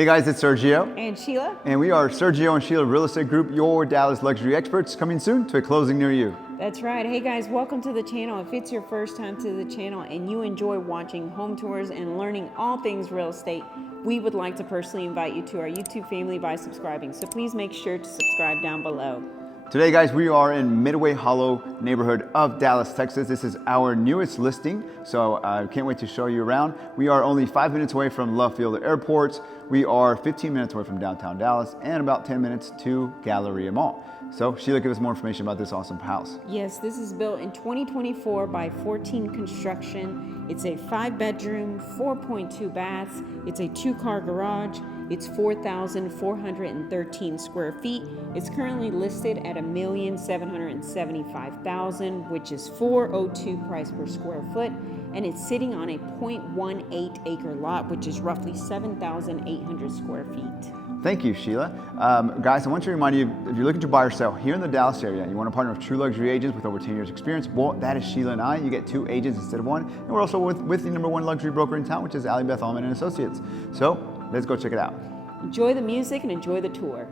Hey guys, it's Sergio. And Sheila. And we are Sergio and Sheila Real Estate Group, your Dallas luxury experts, coming soon to a closing near you. That's right. Hey guys, welcome to the channel. If it's your first time to the channel and you enjoy watching home tours and learning all things real estate, we would like to personally invite you to our YouTube family by subscribing. So please make sure to subscribe down below. Today, guys, we are in Midway Hollow neighborhood of Dallas, Texas. This is our newest listing, so I can't wait to show you around. We are only 5 minutes away from Love Field Airport. We are 15 minutes away from downtown Dallas and about 10 minutes to Galleria Mall. So Sheila, give us more information about this awesome house. Yes, this is built in 2024 by 14 construction. It's a 5-bedroom, 4.2 baths. It's a 2-car garage. It's 4,413 square feet. It's currently listed at $1,775,000, which is $402 price per square foot, and it's sitting on a 0.18 acre lot, which is roughly 7,800 square feet. Thank you, Sheila. Guys, I want to remind you, if you're looking to buy or sell here in the Dallas area and you want to partner with true luxury agents with over 10 years experience, well, that is Sheila and I. You get 2 agents instead of 1. And we're also with the #1 luxury broker in town, which is Ali Beth Allman and Associates. So let's go check it out. Enjoy the music and enjoy the tour.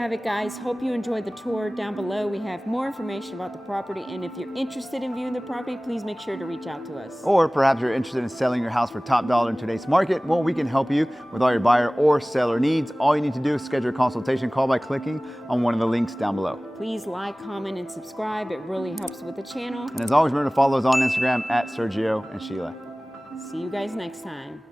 have it, guys. Hope you enjoyed the tour. Down below, we have more information about the property. And if you're interested in viewing the property, please make sure to reach out to us. Or perhaps you're interested in selling your house for top dollar in today's market. Well, we can help you with all your buyer or seller needs. All you need to do is schedule a consultation call by clicking on one of the links down below. Please like, comment, and subscribe. It really helps with the channel. And as always, remember to follow us on Instagram at Sergio and Sheila. See you guys next time.